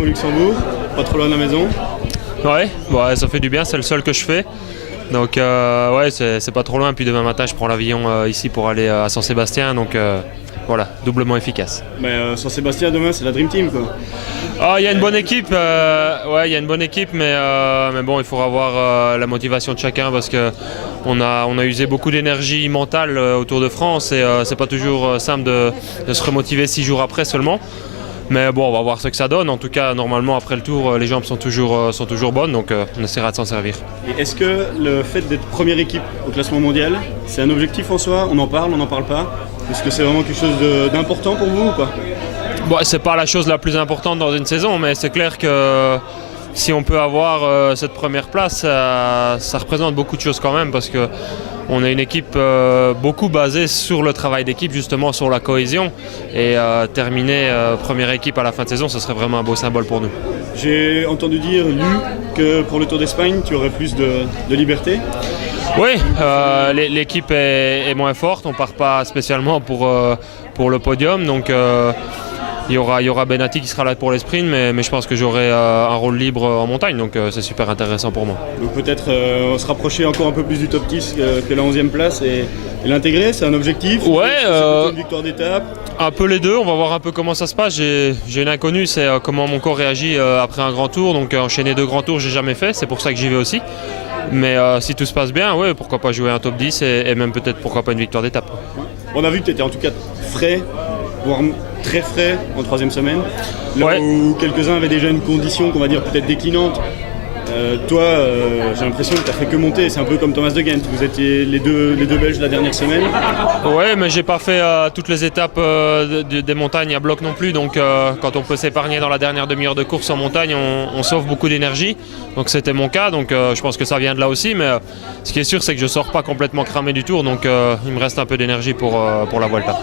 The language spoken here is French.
Au Luxembourg, pas trop loin de la maison. Ouais, ouais, ça fait du bien, c'est le seul que je fais. Donc ouais, c'est pas trop loin. Puis demain matin, je prends l'avion ici pour aller à Saint-Sébastien. Donc voilà, doublement efficace. Mais Saint-Sébastien demain, c'est la Dream Team quoi. Ah, il y a une bonne équipe, ouais, il y a une bonne équipe, mais bon, il faut avoir la motivation de chacun parce que on a usé beaucoup d'énergie mentale au Tour de France et c'est pas toujours simple de se remotiver 6 jours après seulement. Mais bon, on va voir ce que ça donne. En tout cas, normalement, après le Tour, les jambes sont toujours bonnes, donc on essaiera de s'en servir. Et est-ce que le fait d'être première équipe au classement mondial, c'est un objectif en soi? On en parle pas? Est-ce que c'est vraiment quelque chose d'important pour vous ou pas? Bon, c'est pas la chose la plus importante dans une saison, mais c'est clair que si on peut avoir cette première place, ça représente beaucoup de choses quand même parce que on est une équipe beaucoup basée sur le travail d'équipe, justement sur la cohésion. Et terminer première équipe à la fin de saison, ce serait vraiment un beau symbole pour nous. J'ai entendu dire, lu, que pour le Tour d'Espagne, tu aurais plus de liberté. Oui, l'équipe est moins forte, on ne part pas spécialement pour le podium. Donc il y aura Benati qui sera là pour les sprints, mais je pense que j'aurai un rôle libre en montagne, donc c'est super intéressant pour moi. Donc peut-être se rapprocher encore un peu plus du top 10 que la 11e place et l'intégrer, c'est un objectif? Ouais, c'est une victoire d'étape? Un peu les deux, on va voir un peu comment ça se passe. J'ai une inconnue, c'est comment mon corps réagit après un grand tour, donc enchaîner 2 grands tours, j'ai jamais fait, c'est pour ça que j'y vais aussi. Mais si tout se passe bien, ouais, pourquoi pas jouer un top 10 et même peut-être pourquoi pas une victoire d'étape. On a vu que tu étais en tout cas frais, voire très frais en 3e semaine. Là ouais. Où quelques-uns avaient déjà une condition qu'on va dire peut-être déclinante. Toi, j'ai l'impression que tu n'as fait que monter. C'est un peu comme Thomas de Gendt. Vous étiez les deux Belges la dernière semaine. Ouais, mais j'ai pas fait toutes les étapes des montagnes à bloc non plus. Donc quand on peut s'épargner dans la dernière demi-heure de course en montagne, on sauve beaucoup d'énergie. Donc c'était mon cas. Donc je pense que ça vient de là aussi. Mais ce qui est sûr, c'est que je sors pas complètement cramé du tour. Donc il me reste un peu d'énergie pour la Vuelta.